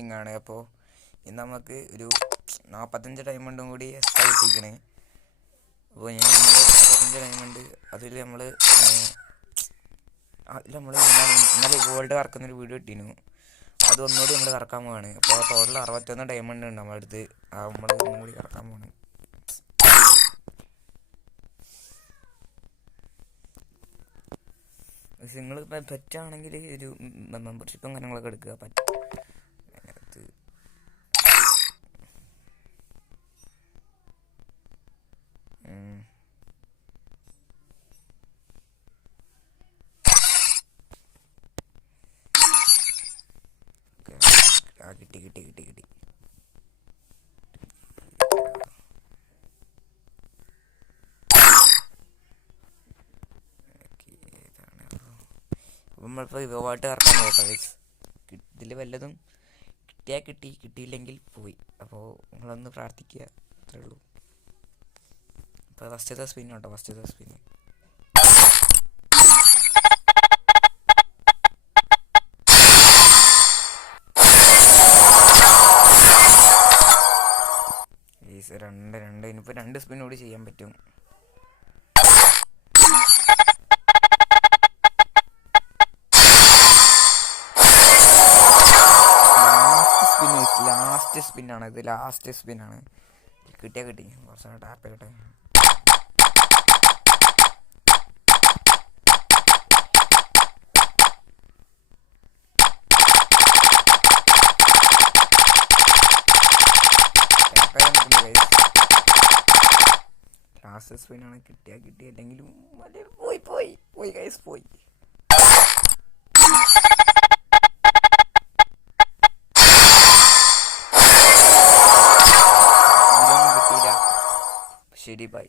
Timing ആണ്. അപ്പോൾ ഇന്ന് നമുക്ക് ഒരു 45 ഡയമണ്ടും കൂടി എക്സ്ട്രാ കിട്ടിക്കണേ. അപ്പോൾ ഞാൻ 45 ഡയമണ്ട് അതിൽ നമ്മൾ ഇന്നലെ ഗോൾഡ് കറക്കുന്നൊരു വീഡിയോ ഇട്ടിരുന്നു. അത് ഒന്നുകൂടി നമ്മൾ കറക്കാൻ പോവാണ്. അപ്പോൾ ടോട്ടൽ 61 ഡയമണ്ട് ഉണ്ട് നമ്മുടെ അടുത്ത്. നമ്മൾ ഒന്നും കൂടി കറക്കാൻ പോവാണ്. നിങ്ങൾ പറ്റുകയാണെങ്കിൽ ഒരു മെമ്പർഷിപ്പും കാര്യങ്ങളൊക്കെ എടുക്കുക. അതിനകത്ത് കിട്ടി. നമ്മളിപ്പോൾ വിവോട്ട് കറക്കാൻ പോകട്ടെ. ഇതിൽ വല്ലതും കിട്ടിയാൽ കിട്ടിയില്ലെങ്കിൽ പോയി. അപ്പോൾ നിങ്ങളൊന്ന് പ്രാർത്ഥിക്കുക, അത്രേ ഉള്ളൂ. അപ്പോൾ ഫസ്റ്റത്തെ സ്പിൻ കേട്ടോ, ഫസ്റ്റത്തെ സ്പിൻ. രണ്ട് ഇനിയിപ്പോൾ 2 സ്പിൻ കൂടി ചെയ്യാൻ പറ്റും. ലാസ്റ്റ് സ്പിന്നാണ് ഇത്, ലാസ്റ്റ് സ്പിന്നാണ്. കിട്ടി കുറച്ച് ടാപ്പ് ചെയ്യട്ടെ. ലാസ്റ്റ് സ്പിന്നാണ്. കിട്ടി അല്ലെങ്കിലും പോയി ഗൈസ് പോയി. ശരി ബൈ.